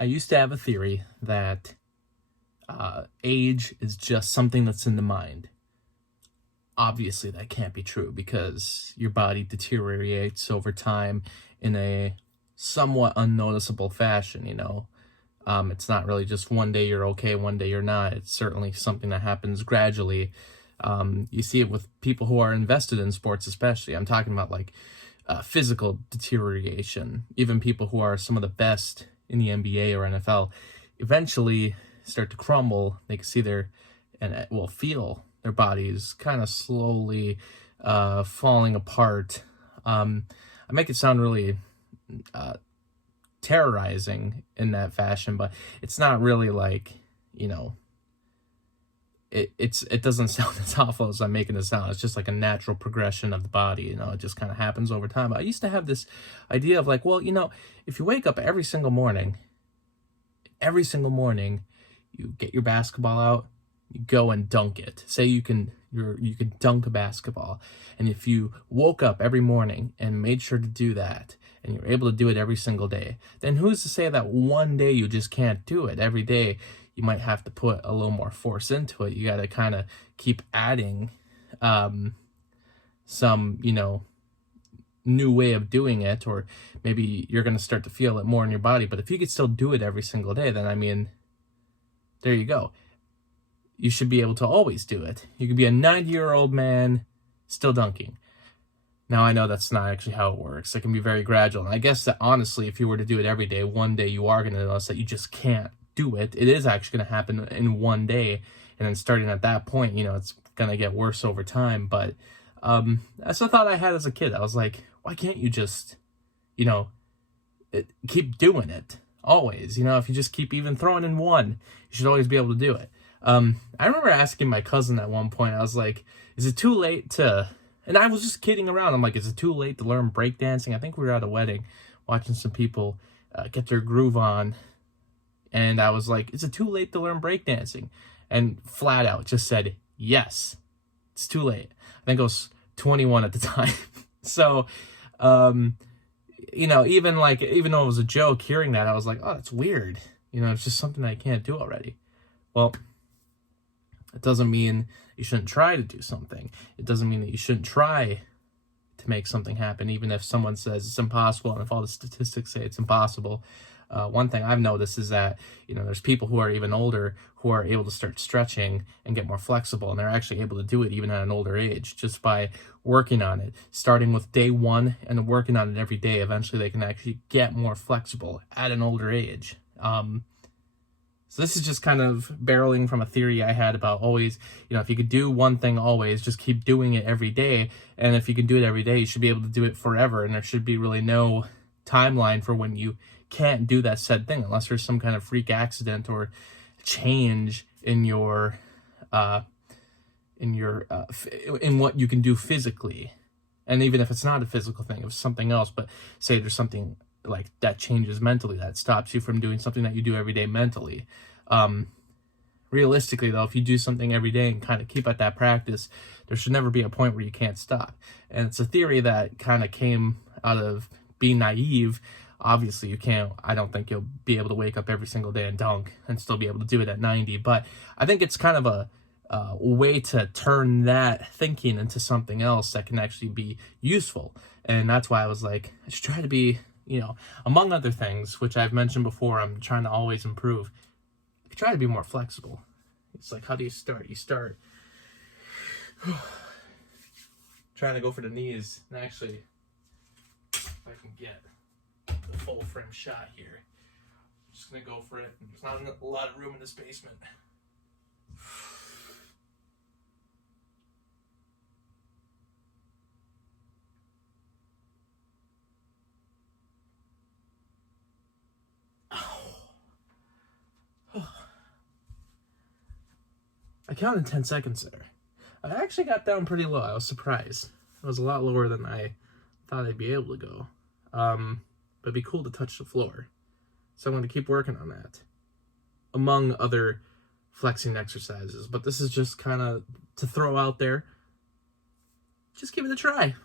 I used to have a theory that age is just something that's in the mind. Obviously, that can't be true because your body deteriorates over time in a somewhat unnoticeable fashion, you know. It's not really just one day you're okay, one day you're not. It's certainly something that happens gradually. You see it with people who are invested in sports, especially. I'm talking about like physical deterioration. Even people who are some of the best in the NBA or NFL eventually start to crumble. They can see feel their bodies kind of slowly falling apart. I make it sound really terrorizing in that fashion, but it's not really like, you know, it doesn't sound as awful as I'm making it sound. It's just like a natural progression of the body, you know. It just kind of happens over time. But I used to have this idea of like, well, you know, if you wake up every single morning, you get your basketball out, you go and dunk it. Say you can dunk a basketball, and if you woke up every morning and made sure to do that, and you're able to do it every single day, then who's to say that one day you just can't do it? Every day you might have to put a little more force into it. You got to kind of keep adding some, you know, new way of doing it, or maybe you're going to start to feel it more in your body. But if you could still do it every single day, then I mean, there you go. You should be able to always do it. You could be a 90-year-old man still dunking. Now, I know that's not actually how it works. It can be very gradual. And I guess that honestly, if you were to do it every day, one day you are going to notice that you just can't do it. It is actually going to happen in one day. And then starting at that point, you know, it's going to get worse over time. But that's the thought I had as a kid. I was like, why can't you just, you know, keep doing it always? You know, if you just keep even throwing in one, you should always be able to do it. I remember asking my cousin at one point, I was like, is it too late to... And I was just kidding around. I'm like, is it too late to learn breakdancing? I think we were at a wedding watching some people get their groove on. And I was like, is it too late to learn breakdancing? And flat out just said, yes, it's too late. I think I was 21 at the time. So, you know, even though it was a joke, hearing that, I was like, oh, that's weird. You know, it's just something I can't do already. Well, it doesn't mean you shouldn't try to do something. It doesn't mean that you shouldn't try to make something happen, even if someone says it's impossible, and if all the statistics say it's impossible. One thing I've noticed is that, you know, there's people who are even older who are able to start stretching and get more flexible, and they're actually able to do it even at an older age, just by working on it, starting with day one and working on it every day. Eventually they can actually get more flexible at an older age. So this is just kind of barreling from a theory I had about always, you know, if you could do one thing always, just keep doing it every day. And if you can do it every day, you should be able to do it forever. And there should be really no timeline for when you can't do that said thing, unless there's some kind of freak accident or change in in what you can do physically. And even if it's not a physical thing, if it's something else, but say there's something like that changes mentally, that stops you from doing something that you do every day mentally. Realistically though, if you do something every day and kind of keep at that practice, there should never be a point where you can't stop. And it's a theory that kind of came out of being naive. Obviously I don't think you'll be able to wake up every single day and dunk and still be able to do it at 90, but I think it's kind of a way to turn that thinking into something else that can actually be useful. And that's why I was like, I should try to be, you know, among other things, which I've mentioned before, I'm trying to always improve. I try to be more flexible. It's like, how do you start? You start trying to go for the knees. And actually, if I can get the full frame shot here, I'm just going to go for it. There's not a lot of room in this basement. I counted 10 seconds there. I actually got down pretty low. I was surprised. It was a lot lower than I thought I'd be able to go. But it'd be cool to touch the floor. So I'm going to keep working on that, among other flexing exercises. But this is just kind of to throw out there. Just give it a try.